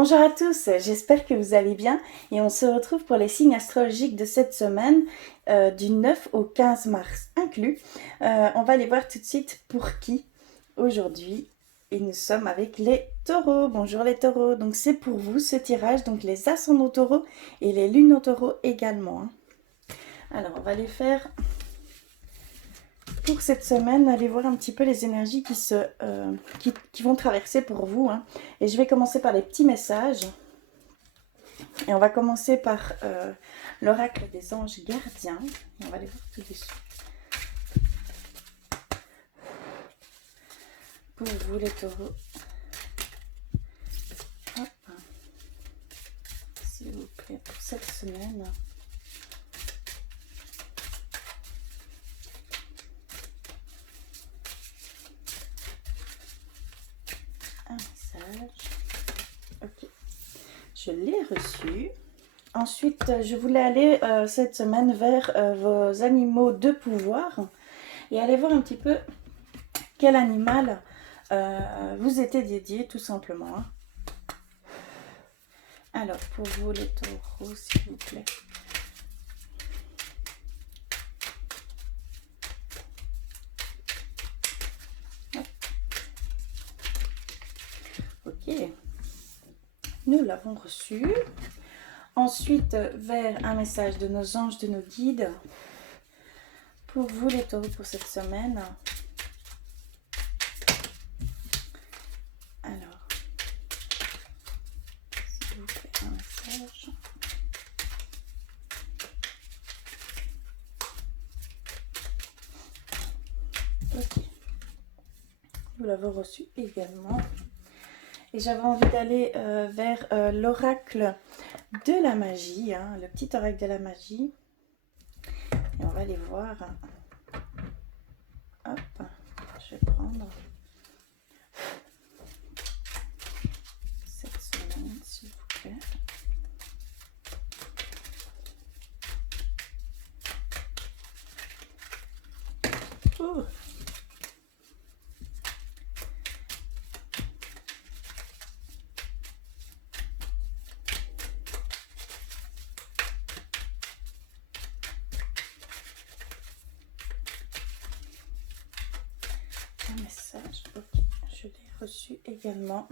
Bonjour à tous, j'espère que vous allez bien et on se retrouve pour les signes astrologiques de cette semaine du 9 au 15 mars inclus. On va aller voir tout de suite pour qui aujourd'hui et nous sommes avec les taureaux. Bonjour les taureaux, donc c'est pour vous ce tirage, donc les ascendants taureaux et les lunes taureaux également. Alors on va les faire pour cette semaine, allez voir un petit peu les énergies qui vont traverser pour vous. Et je vais commencer par les petits messages. Et on va commencer par l'oracle des anges gardiens. Et on va les voir tout de suite. Pour vous les taureaux. Hop. S'il vous plaît, pour cette semaine. Un message. Ok. Je l'ai reçu. Ensuite, je voulais aller cette semaine vers vos animaux de pouvoir et aller voir un petit peu quel animal vous était dédié, tout simplement. Alors, pour vous les taureaux, s'il vous plaît. Ok. Nous l'avons reçu. Ensuite, vers un message de nos anges, de nos guides. Pour vous les taureaux, pour cette semaine. Alors, s'il vous plaît, un message. Ok. Nous l'avons reçu également. Et j'avais envie d'aller vers l'oracle de la magie, le petit oracle de la magie. Et on va aller voir. Hop, je vais prendre cette semaine, s'il vous plaît. Oh. Un message, ok, je l'ai reçu également.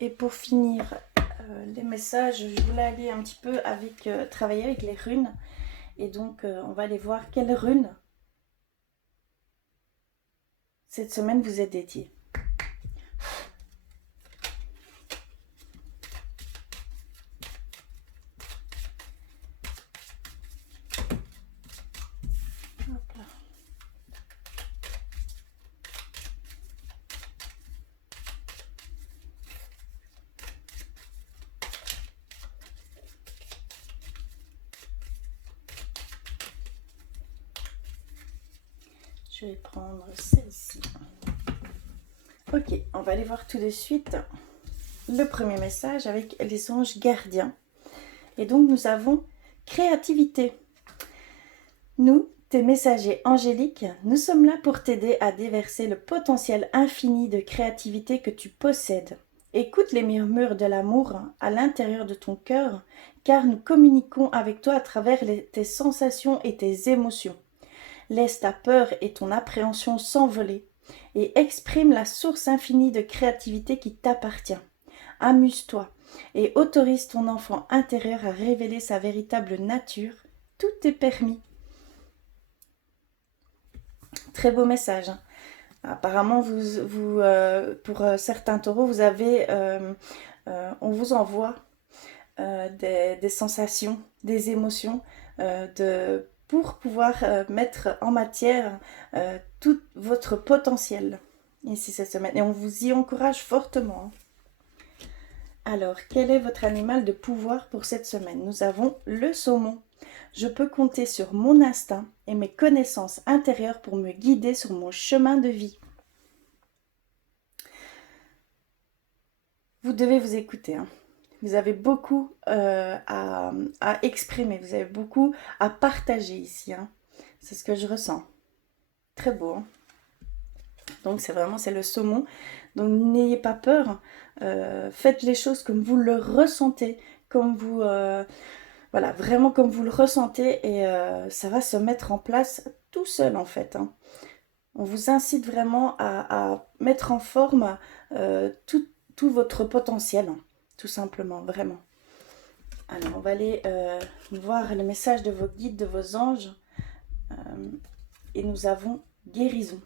Et pour finir les messages, je voulais aller un petit peu avec travailler avec les runes. Et donc on va aller voir quelle rune cette semaine vous est dédiée. Hop là. Je vais prendre celle-ci. Ok, on va aller voir tout de suite le premier message avec les anges gardiens. Et donc nous avons créativité. Nous, tes messagers angéliques, nous sommes là pour t'aider à déverser le potentiel infini de créativité que tu possèdes. Écoute les murmures de l'amour à l'intérieur de ton cœur, car nous communiquons avec toi à travers tes sensations et tes émotions. Laisse ta peur et ton appréhension s'envoler et exprime la source infinie de créativité qui t'appartient. Amuse-toi et autorise ton enfant intérieur à révéler sa véritable nature. Tout est permis. Très beau message. Apparemment, pour certains taureaux, vous avez, on vous envoie des sensations, des émotions, pour pouvoir mettre en matière tout votre potentiel ici cette semaine. Et on vous y encourage fortement. Alors, quel est votre animal de pouvoir pour cette semaine? Nous avons le saumon. Je peux compter sur mon instinct et mes connaissances intérieures pour me guider sur mon chemin de vie. Vous devez vous écouter. Vous avez beaucoup à exprimer, vous avez beaucoup à partager ici. C'est ce que je ressens. Très beau. Donc c'est le saumon. Donc n'ayez pas peur. Faites les choses comme vous le ressentez, comme vous... voilà, vraiment comme vous le ressentez et ça va se mettre en place tout seul en fait, hein. On vous incite vraiment à mettre en forme tout votre potentiel, hein, tout simplement, vraiment. Alors, on va aller voir le message de vos guides, de vos anges. Et nous avons guérison.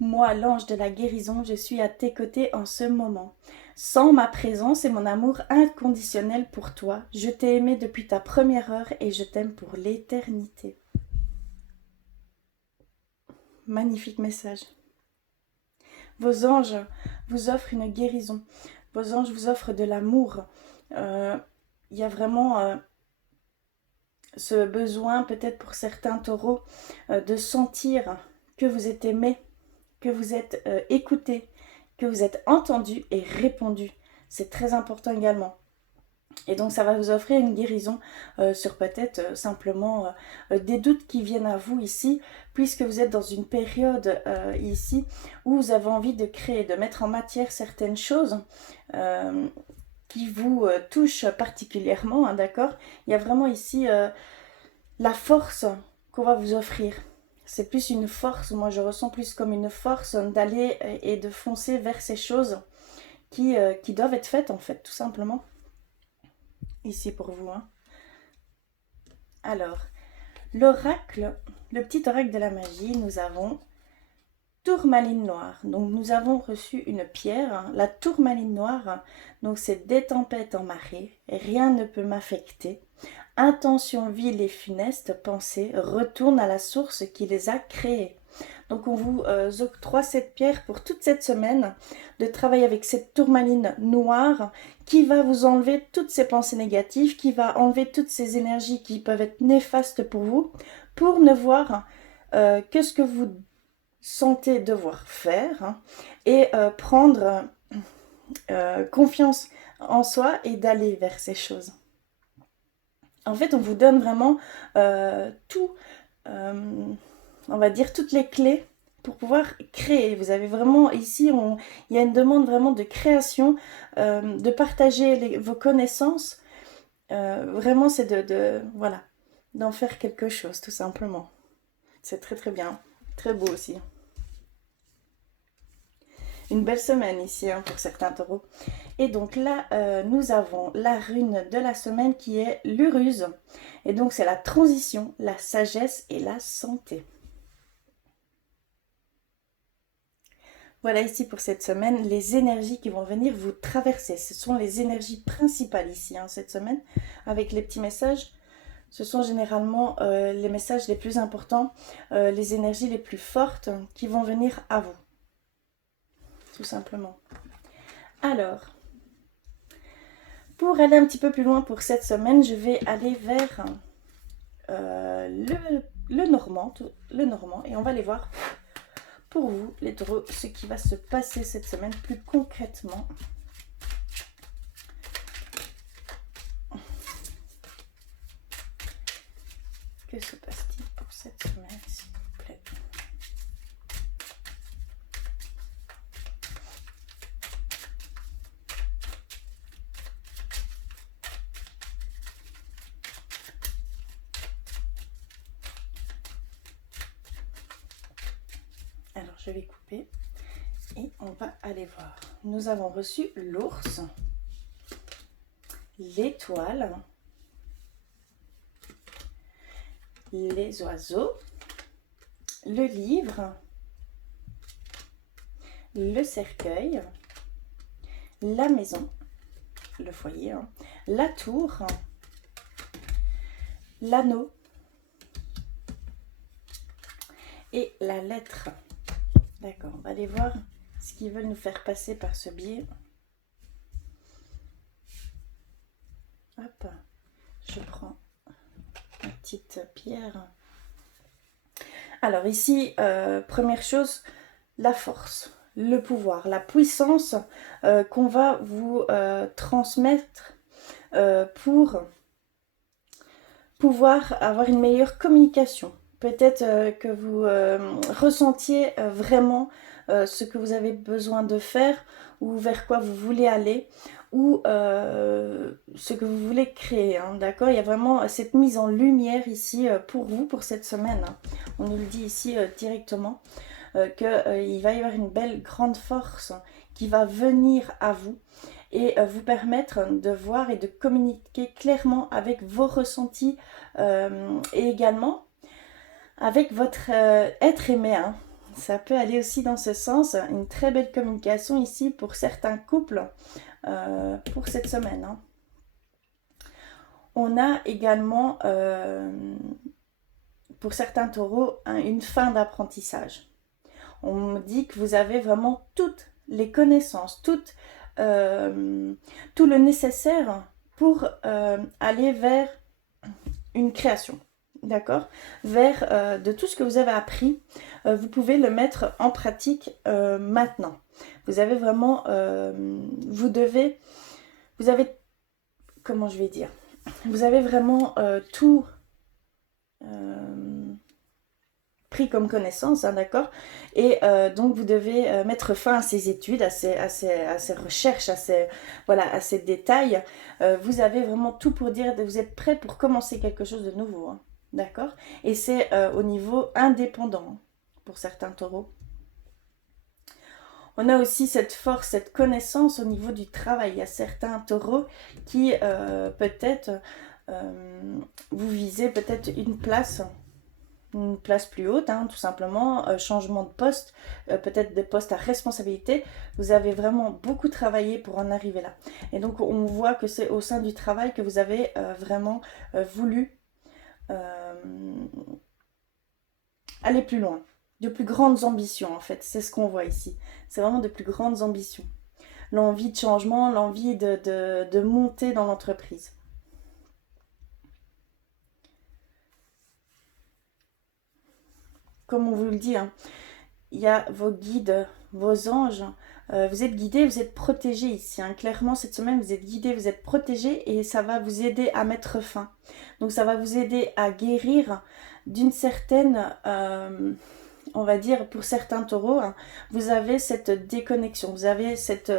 Moi, l'ange de la guérison, je suis à tes côtés en ce moment. Sans ma présence et mon amour inconditionnel pour toi, je t'ai aimé depuis ta première heure et je t'aime pour l'éternité. Magnifique message. Vos anges vous offrent une guérison. Vos anges vous offrent de l'amour. Il y a vraiment ce besoin, peut-être pour certains taureaux, de sentir que vous êtes aimé, que vous êtes écouté, que vous êtes entendu et répondu. C'est très important également. Et donc ça va vous offrir une guérison sur peut-être simplement des doutes qui viennent à vous ici, puisque vous êtes dans une période ici où vous avez envie de créer, de mettre en matière certaines choses qui vous touchent particulièrement, hein, d'accord? Il y a vraiment ici la force qu'on va vous offrir. C'est plus une force, moi je ressens plus comme une force d'aller et de foncer vers ces choses qui doivent être faites en fait, tout simplement. Ici pour vous, hein. Alors, l'oracle, le petit oracle de la magie, nous avons tourmaline noire. Donc nous avons reçu une pierre, hein, la tourmaline noire. Donc c'est des tempêtes en marée, rien ne peut m'affecter. Intention vile et funeste, pensée, retourne à la source qui les a créées. Donc on vous octroie cette pierre pour toute cette semaine, de travailler avec cette tourmaline noire qui va vous enlever toutes ces pensées négatives, qui va enlever toutes ces énergies qui peuvent être néfastes pour vous, pour ne voir que ce que vous sentez devoir faire, hein, et prendre confiance en soi et d'aller vers ces choses. En fait, on vous donne vraiment on va dire toutes les clés pour pouvoir créer. Vous avez vraiment ici, il y a une demande vraiment de création, de partager vos connaissances. Vraiment, c'est voilà, d'en faire quelque chose, tout simplement. C'est très très bien, très beau aussi. Une belle semaine ici, hein, pour certains taureaux. Et donc là, nous avons la rune de la semaine qui est l'Uruse. Et donc c'est la transition, la sagesse et la santé. Voilà ici pour cette semaine, les énergies qui vont venir vous traverser. Ce sont les énergies principales ici, hein, cette semaine, avec les petits messages. Ce sont généralement les messages les plus importants, les énergies les plus fortes qui vont venir à vous. Tout simplement. Alors, pour aller un petit peu plus loin pour cette semaine, je vais aller vers le Normand, et on va aller voir pour vous, les taureaux, ce qui va se passer cette semaine plus concrètement. Que se passe-t-il pour cette semaine, s'il vous plaît? Alors, je vais couper et on va aller voir. Nous avons reçu l'ours, l'étoile, les oiseaux, le livre, le cercueil, la maison, le foyer, hein, la tour, l'anneau et la lettre. D'accord, on va aller voir ce qu'ils veulent nous faire passer par ce biais. Hop, je prends une petite pierre. Alors ici, première chose, la force, le pouvoir, la puissance qu'on va vous transmettre pour pouvoir avoir une meilleure communication, peut-être que vous ressentiez vraiment ce que vous avez besoin de faire ou vers quoi vous voulez aller ou ce que vous voulez créer, hein, d'accord? Il y a vraiment cette mise en lumière ici pour vous, pour cette semaine, hein. On nous le dit ici directement, qu'il va y avoir une belle grande force qui va venir à vous et vous permettre de voir et de communiquer clairement avec vos ressentis et également avec votre être aimé, hein. Ça peut aller aussi dans ce sens, une très belle communication ici pour certains couples pour cette semaine, hein. On a également pour certains taureaux une fin d'apprentissage. On me dit que vous avez vraiment toutes les connaissances, tout le nécessaire pour aller vers une création, d'accord? Vers de tout ce que vous avez appris, vous pouvez le mettre en pratique maintenant. Vous avez vraiment, vous avez, comment je vais dire? Vous avez vraiment tout pris comme connaissance, hein, d'accord? Et donc vous devez mettre fin à ces études, à ces recherches, voilà, à ces détails. Vous avez vraiment tout pour dire, vous êtes prêt pour commencer quelque chose de nouveau, hein, d'accord? Et c'est au niveau indépendant, hein, pour certains taureaux. On a aussi cette force, cette connaissance au niveau du travail. Il y a certains taureaux qui peut-être vous visez peut-être une place plus haute, hein, tout simplement, changement de poste, peut-être des postes à responsabilité. Vous avez vraiment beaucoup travaillé pour en arriver là. Et donc on voit que c'est au sein du travail que vous avez vraiment voulu aller plus loin, de plus grandes ambitions en fait, c'est ce qu'on voit ici. C'est vraiment de plus grandes ambitions. L'envie de changement, l'envie de monter dans l'entreprise. Comme on vous le dit, hein, il y a vos guides, vos anges. Vous êtes guidés, vous êtes protégés ici, hein. Clairement, cette semaine, vous êtes guidés, vous êtes protégés et ça va vous aider à mettre fin. Donc, ça va vous aider à guérir d'une certaine, on va dire, pour certains taureaux, hein, vous avez cette déconnexion, vous avez cette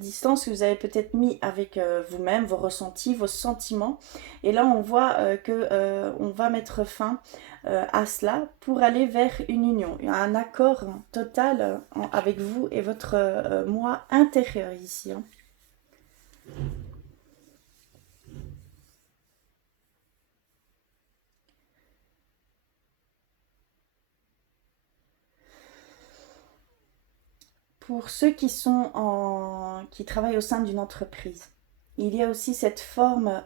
distance que vous avez peut-être mis avec vous-même, vos ressentis, vos sentiments. Et là, on voit qu'on va mettre fin à cela pour aller vers une union, un accord total avec vous et votre moi intérieur ici, hein. Pour ceux qui travaillent au sein d'une entreprise, il y a aussi cette forme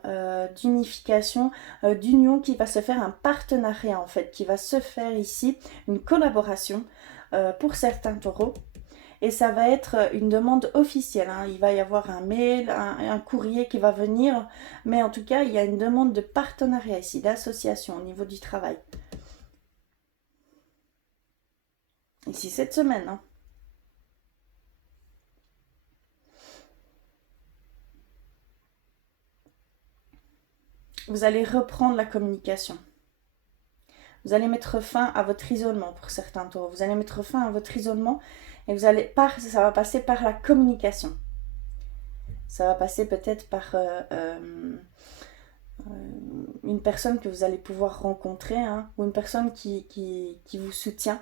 d'unification, d'union qui va se faire, un partenariat en fait, qui va se faire ici, une collaboration pour certains taureaux. Et ça va être une demande officielle, hein. Il va y avoir un mail, un courrier qui va venir, mais en tout cas, il y a une demande de partenariat ici, d'association au niveau du travail. Ici, cette semaine, hein. Vous allez reprendre la communication. Vous allez mettre fin à votre isolement pour certains taureaux. Vous allez mettre fin à votre isolement et ça va passer par la communication. Ça va passer peut-être par une personne que vous allez pouvoir rencontrer, hein, ou une personne qui vous soutient.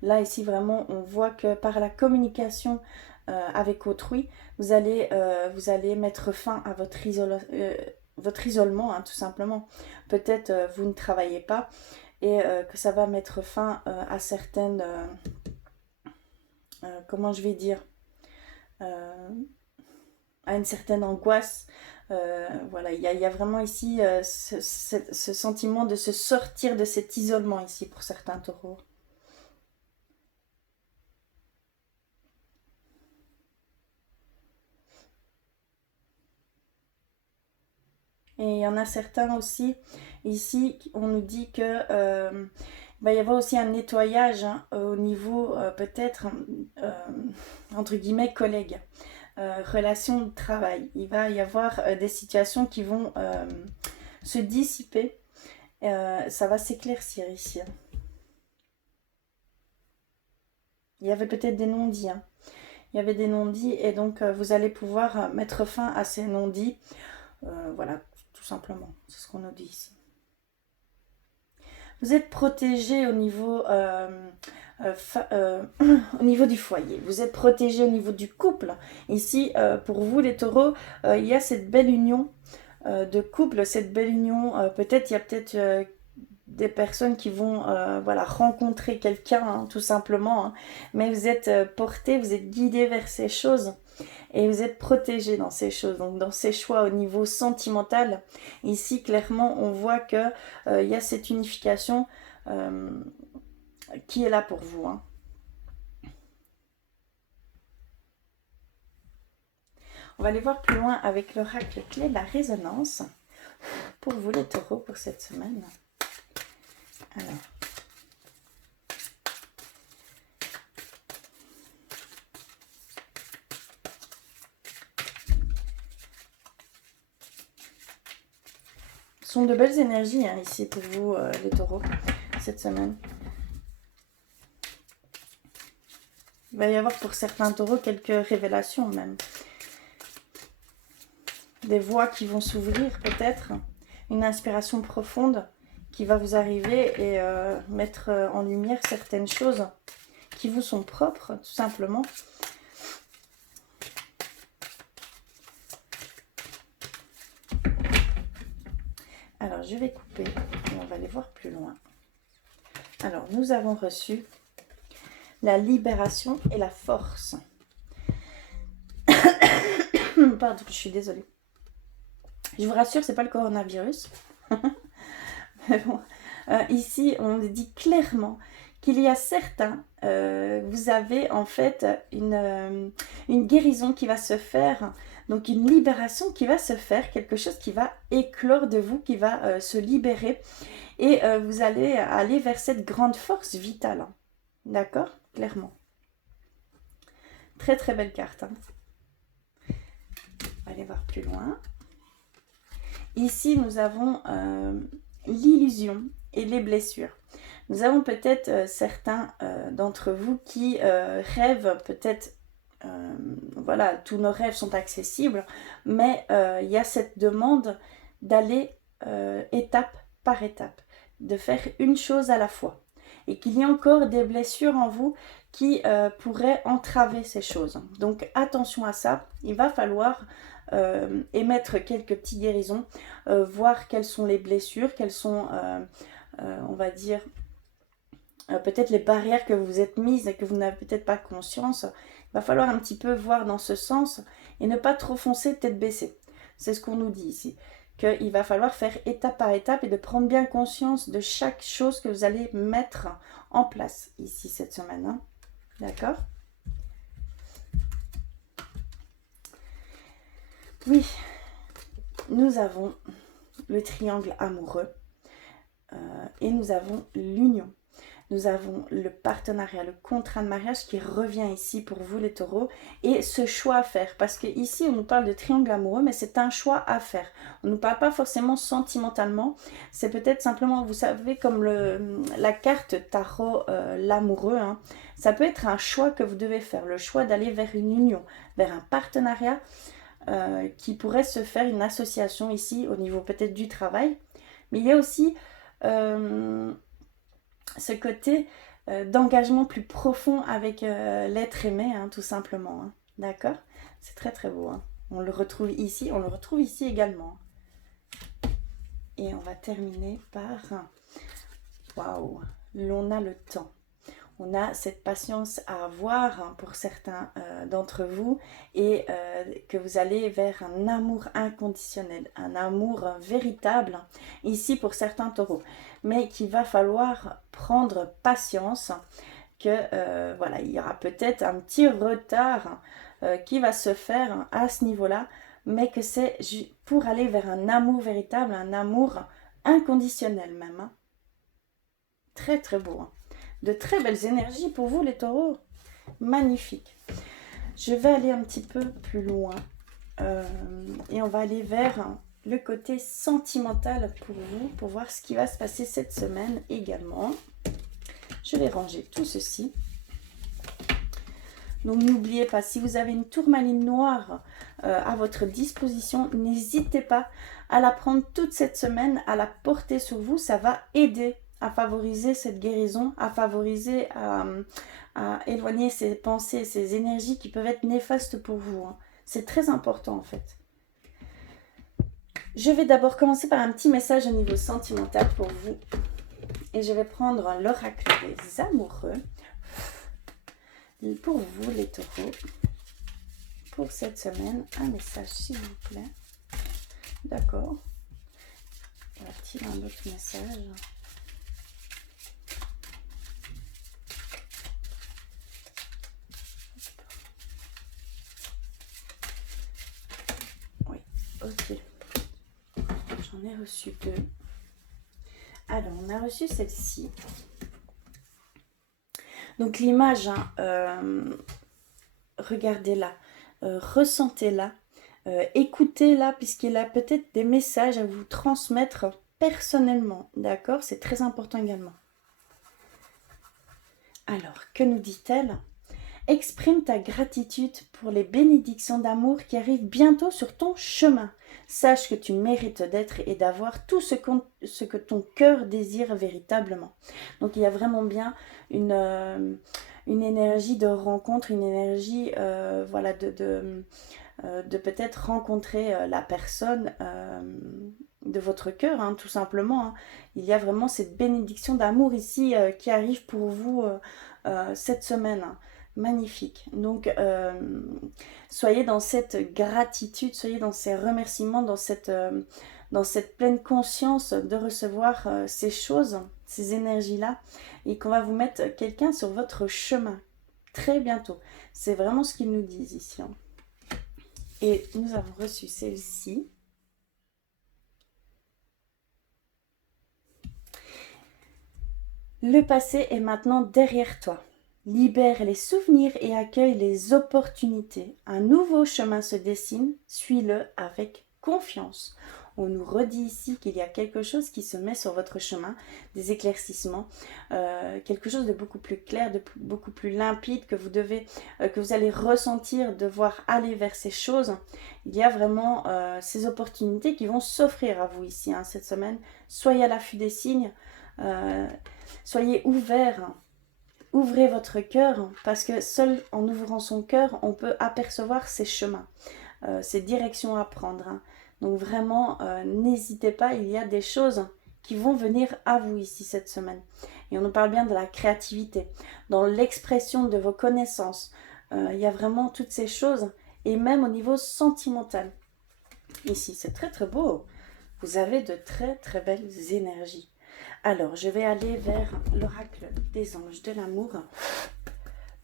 Là, ici, vraiment, on voit que par la communication avec autrui, vous allez mettre fin à votre isolement, hein, tout simplement. Peut-être vous ne travaillez pas et que ça va mettre fin à certaines... comment je vais dire à une certaine angoisse. Voilà, il y a vraiment ici ce sentiment de se sortir de cet isolement ici pour certains taureaux. Et il y en a certains aussi, ici, on nous dit que il va y avoir aussi un nettoyage, hein, au niveau peut-être, entre guillemets, collègues, relations de travail. Il va y avoir des situations qui vont se dissiper Ça va s'éclaircir ici. Il y avait peut-être des non-dits. Hein. Il y avait des non-dits et donc vous allez pouvoir mettre fin à ces non-dits. Voilà, tout simplement. C'est ce qu'on nous dit ici. Vous êtes protégé au niveau, au niveau du foyer. Vous êtes protégé au niveau du couple. Ici, pour vous les taureaux, il y a cette belle union de couple, cette belle union. Peut-être, il y a peut-être des personnes qui vont voilà, rencontrer quelqu'un, hein, tout simplement. Hein. Mais vous êtes porté, vous êtes guidé vers ces choses. Et vous êtes protégé dans ces choses, donc dans ces choix au niveau sentimental. Ici, clairement, on voit qu'il y a cette unification qui est là pour vous. Hein. On va aller voir plus loin avec l'oracle clé, la résonance, pour vous les taureaux pour cette semaine. Alors. Ce sont de belles énergies hein, ici pour vous les taureaux cette semaine. Il va y avoir pour certains taureaux quelques révélations même. Des voies qui vont s'ouvrir peut-être. Une inspiration profonde qui va vous arriver et mettre en lumière certaines choses qui vous sont propres tout simplement. Alors je vais couper et on va aller voir plus loin. Alors nous avons reçu la libération et la force. Pardon, je suis désolée. Je vous rassure, c'est pas le coronavirus. Mais bon, ici, on dit clairement qu'il y a certains, vous avez en fait une guérison qui va se faire, donc une libération qui va se faire, quelque chose qui va éclore de vous, qui va se libérer, et vous allez aller vers cette grande force vitale. Hein. D'accord? Clairement. Très très belle carte. Hein. On va aller voir plus loin. Ici, nous avons l'illusion et les blessures. Nous avons peut-être certains d'entre vous qui rêvent, peut-être, voilà, tous nos rêves sont accessibles, mais il y a cette demande d'aller étape par étape, de faire une chose à la fois. Et qu'il y a encore des blessures en vous qui pourraient entraver ces choses. Donc attention à ça, il va falloir émettre quelques petites guérisons, voir quelles sont les blessures, quelles sont, on va dire, peut-être les barrières que vous vous êtes mises et que vous n'avez peut-être pas conscience. Il va falloir un petit peu voir dans ce sens et ne pas trop foncer tête baissée. C'est ce qu'on nous dit ici. Qu'il va falloir faire étape par étape et de prendre bien conscience de chaque chose que vous allez mettre en place ici cette semaine. Hein. D'accord ? Oui, nous avons le triangle amoureux et nous avons l'union. Nous avons le partenariat, le contrat de mariage qui revient ici pour vous les taureaux et ce choix à faire. Parce que ici on nous parle de triangle amoureux mais c'est un choix à faire. On ne nous parle pas forcément sentimentalement. C'est peut-être simplement, vous savez, comme la carte tarot, l'amoureux. Hein, ça peut être un choix que vous devez faire. Le choix d'aller vers une union, vers un partenariat qui pourrait se faire, une association ici au niveau peut-être du travail. Mais il y a aussi... ce côté d'engagement plus profond avec l'être aimé, hein, tout simplement. Hein. D'accord? C'est très très beau. Hein. On le retrouve ici également. Et on va terminer par... Waouh! On a le temps. On a cette patience à avoir hein, pour certains d'entre vous et que vous allez vers un amour inconditionnel, un amour véritable, ici pour certains taureaux. Mais qu'il va falloir prendre patience, que voilà, il y aura peut-être un petit retard qui va se faire à ce niveau-là, mais que c'est pour aller vers un amour véritable, un amour inconditionnel même. Hein. Très très beau. Hein. De très belles énergies pour vous les taureaux. Magnifique. Je vais aller un petit peu plus loin et on va aller vers le côté sentimental pour vous, pour voir ce qui va se passer cette semaine également. Je vais ranger tout ceci. Donc n'oubliez pas, si vous avez une tourmaline noire à votre disposition, n'hésitez pas à la prendre toute cette semaine, à la porter sur vous. Ça va aider à favoriser cette guérison, à favoriser, à éloigner ces pensées, ces énergies qui peuvent être néfastes pour vous. Hein. C'est très important en fait. Je vais d'abord commencer par un petit message au niveau sentimental pour vous. Et je vais prendre l'oracle des amoureux. Pour vous les taureaux, pour cette semaine, un message s'il vous plaît. D'accord. Y a-t-il un autre message? Oui, ok. J'en ai reçu 2. Alors, on a reçu celle-ci. Donc l'image, hein, regardez-la, ressentez-la, écoutez-la, puisqu'il a peut-être des messages à vous transmettre personnellement, d'accord? C'est très important également. Alors, que nous dit-elle? Exprime ta gratitude pour les bénédictions d'amour qui arrivent bientôt sur ton chemin. Sache que tu mérites d'être et d'avoir tout ce que ton cœur désire véritablement. Donc il y a vraiment bien une énergie de rencontre, une énergie voilà, de peut-être rencontrer la personne de votre cœur, hein, tout simplement. Hein. Il y a vraiment cette bénédiction d'amour ici qui arrive pour vous cette semaine. Hein. Magnifique. Donc, soyez dans cette gratitude, soyez dans ces remerciements, dans cette pleine conscience de recevoir ces choses, ces énergies-là, et qu'on va vous mettre quelqu'un sur votre chemin très bientôt. C'est vraiment ce qu'ils nous disent ici. Hein. Et nous avons reçu celle-ci. Le passé est maintenant derrière toi. Libère les souvenirs et accueille les opportunités. Un nouveau chemin se dessine, suis-le avec confiance. On nous redit ici qu'il y a quelque chose qui se met sur votre chemin, des éclaircissements, quelque chose de beaucoup plus clair, de beaucoup plus limpide que vous allez ressentir, devoir aller vers ces choses. Il y a vraiment ces opportunités qui vont s'offrir à vous ici hein, cette semaine. Soyez à l'affût des signes, soyez ouverts. Ouvrez votre cœur parce que seul en ouvrant son cœur, on peut apercevoir ses chemins, ses directions à prendre. Hein. Donc vraiment, n'hésitez pas, il y a des choses qui vont venir à vous ici cette semaine. Et on nous parle bien de la créativité, dans l'expression de vos connaissances. Il y a vraiment toutes ces choses et même au niveau sentimental. Ici, c'est très très beau. Vous avez de très très belles énergies. Alors, je vais aller vers l'oracle des anges de l'amour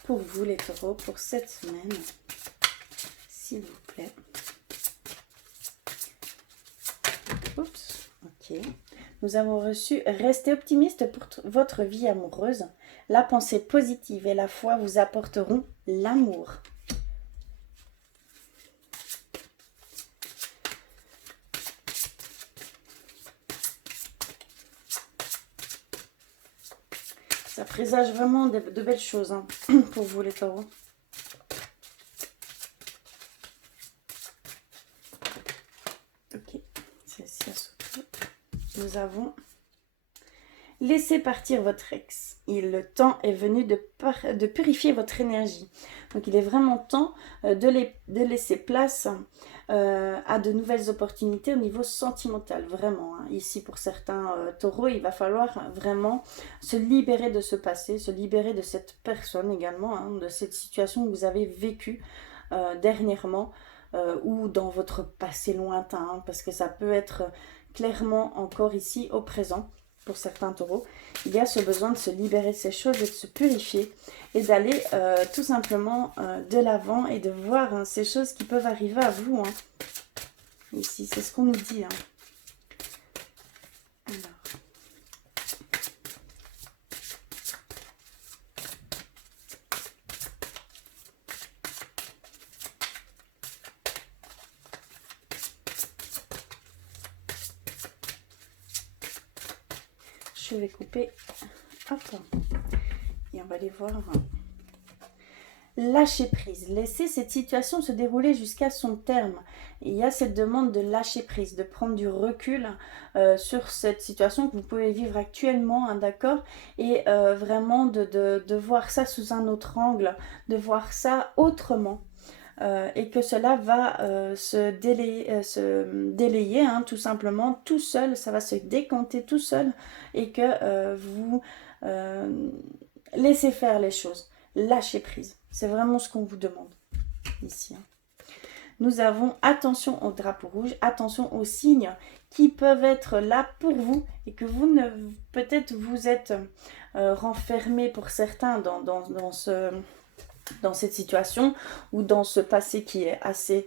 pour vous les taureaux pour cette semaine, s'il vous plaît. Oups, ok. Nous avons reçu « Restez optimiste pour votre vie amoureuse. La pensée positive et la foi vous apporteront l'amour. » Ça présage vraiment de belles choses hein, pour vous les taureaux. Ok, celle-ci a sauté. Nous avons laissé partir votre ex. Le temps est venu de purifier votre énergie. Donc il est vraiment temps de laisser place à de nouvelles opportunités au niveau sentimental, vraiment. Hein. Ici, pour certains taureaux, il va falloir vraiment se libérer de ce passé, se libérer de cette personne également, hein, de cette situation que vous avez vécue dernièrement ou dans votre passé lointain, hein, parce que ça peut être clairement encore ici au présent. Pour certains taureaux, il y a ce besoin de se libérer de ces choses et de se purifier et d'aller tout simplement de l'avant et de voir hein, ces choses qui peuvent arriver à vous. Hein. Ici, c'est ce qu'on nous dit. Hein. Alors. je vais couper. Hop. Et on va aller voir. Lâcher prise, laisser cette situation se dérouler jusqu'à son terme. Et il y a cette demande de lâcher prise, de prendre du recul sur cette situation que vous pouvez vivre actuellement, hein, d'accord. Et vraiment de voir ça sous un autre angle, de voir ça autrement. Et que cela va se délayer, hein, tout simplement, tout seul, ça va se décanter tout seul, et que vous laissez faire les choses, lâchez prise. C'est vraiment ce qu'on vous demande ici. Nous avons attention au drapeau rouge, attention aux signes qui peuvent être là pour vous et que vous ne, peut-être vous êtes renfermé pour certains dans cette situation ou dans ce passé qui est assez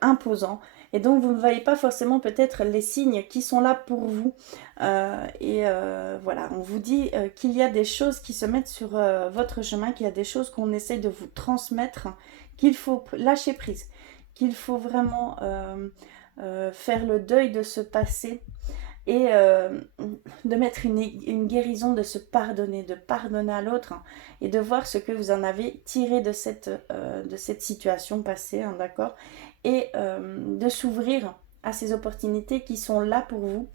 imposant. Et donc, vous ne voyez pas forcément peut-être les signes qui sont là pour vous. Voilà, on vous dit qu'il y a des choses qui se mettent sur votre chemin, qu'il y a des choses qu'on essaie de vous transmettre, qu'il faut lâcher prise, qu'il faut vraiment faire le deuil de ce passé et de mettre une guérison, de se pardonner, de pardonner à l'autre et de voir ce que vous en avez tiré de cette situation passée, hein, d'accord, et de s'ouvrir à ces opportunités qui sont là pour vous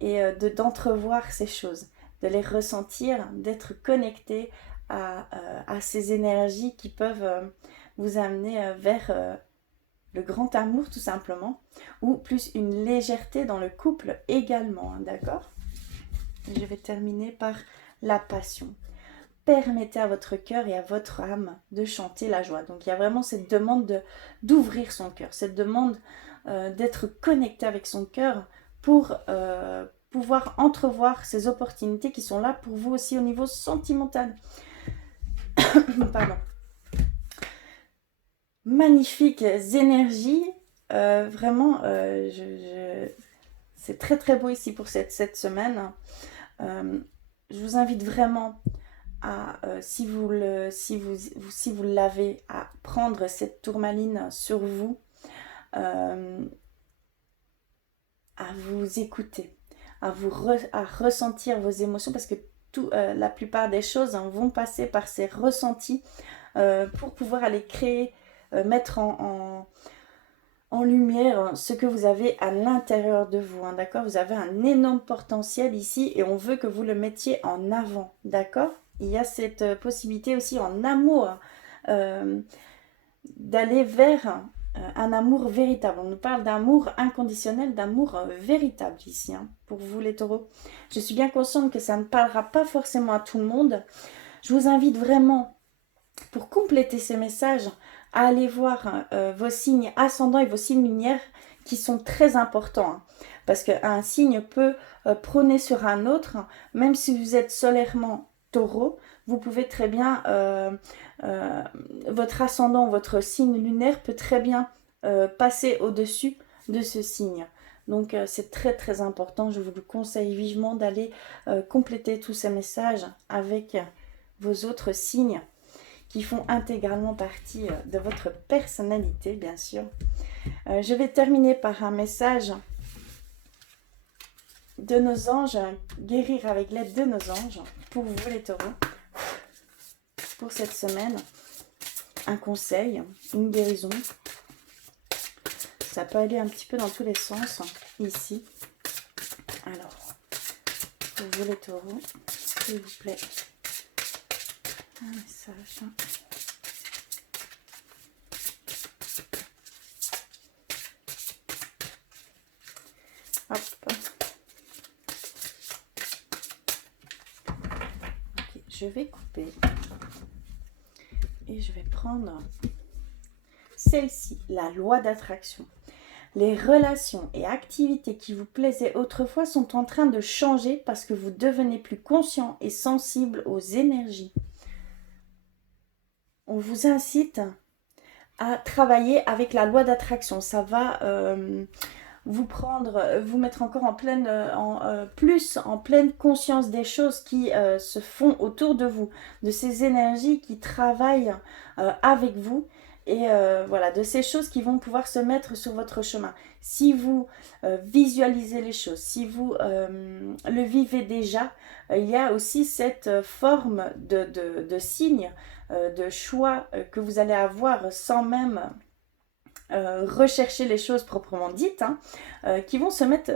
et d'entrevoir ces choses, de les ressentir, d'être connecté à ces énergies qui peuvent vous amener vers le grand amour tout simplement, ou plus une légèreté dans le couple également, hein, d'accord. Je vais terminer par la passion. Permettez à votre cœur et à votre âme de chanter la joie. Donc il y a vraiment cette demande d'ouvrir son cœur, cette demande d'être connecté avec son cœur pour pouvoir entrevoir ces opportunités qui sont là pour vous aussi au niveau sentimental. Pardon. Magnifiques énergies, vraiment, c'est très très beau ici pour cette semaine. Je vous invite vraiment à, si vous l'avez, à prendre cette tourmaline sur vous, à vous écouter, à ressentir vos émotions, parce que la plupart des choses vont passer par ces ressentis pour pouvoir aller créer, mettre en lumière ce que vous avez à l'intérieur de vous, hein, d'accord. Vous avez un énorme potentiel ici et on veut que vous le mettiez en avant, d'accord. Il y a cette possibilité aussi en amour d'aller vers un amour véritable. On nous parle d'amour inconditionnel, d'amour véritable ici, hein, pour vous les taureaux. Je suis bien consciente que ça ne parlera pas forcément à tout le monde. Je vous invite vraiment, pour compléter ces messages, à aller voir vos signes ascendants et vos signes lumières qui sont très importants, hein, parce qu'un signe peut prôner sur un autre. Même si vous êtes solairement taureau, vous pouvez très bien, votre ascendant, votre signe lunaire peut très bien passer au-dessus de ce signe. Donc c'est très très important. Je vous le conseille vivement d'aller compléter tous ces messages avec vos autres signes qui font intégralement partie de votre personnalité, bien sûr. Je vais terminer par un message de nos anges, guérir avec l'aide de nos anges, pour vous les taureaux, pour cette semaine. Un conseil, une guérison. Ça peut aller un petit peu dans tous les sens, ici. Alors, pour vous les taureaux, s'il vous plaît, un message. Hop. Ok, je vais couper. Et je vais prendre celle-ci, la loi d'attraction. Les relations et activités qui vous plaisaient autrefois sont en train de changer parce que vous devenez plus conscient et sensible aux énergies. On vous incite à travailler avec la loi d'attraction. Ça va vous mettre encore en pleine, en pleine conscience des choses qui se font autour de vous, de ces énergies qui travaillent avec vous et voilà, de ces choses qui vont pouvoir se mettre sur votre chemin. Si vous visualisez les choses, si vous le vivez déjà, il y a aussi cette forme de signe, de choix que vous allez avoir sans même rechercher les choses proprement dites, hein, qui vont se mettre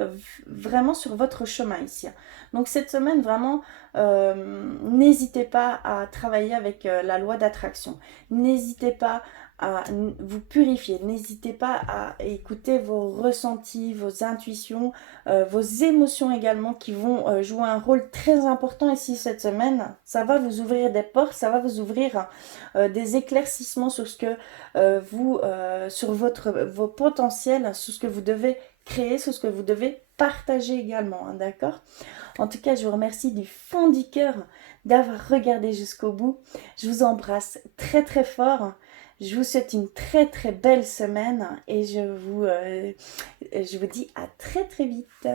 vraiment sur votre chemin ici. Donc cette semaine, vraiment, n'hésitez pas à travailler avec la loi d'attraction. N'hésitez pas à vous purifier. N'hésitez pas à écouter vos ressentis, vos intuitions, vos émotions également qui vont jouer un rôle très important ici cette semaine. Ça va vous ouvrir des portes, ça va vous ouvrir des éclaircissements sur ce que sur vos potentiels, sur ce que vous devez créer, sur ce que vous devez partager également, hein, d'accord? En tout cas, je vous remercie du fond du cœur d'avoir regardé jusqu'au bout. Je vous embrasse très très fort. Je vous souhaite une très très belle semaine et je vous dis à très très vite.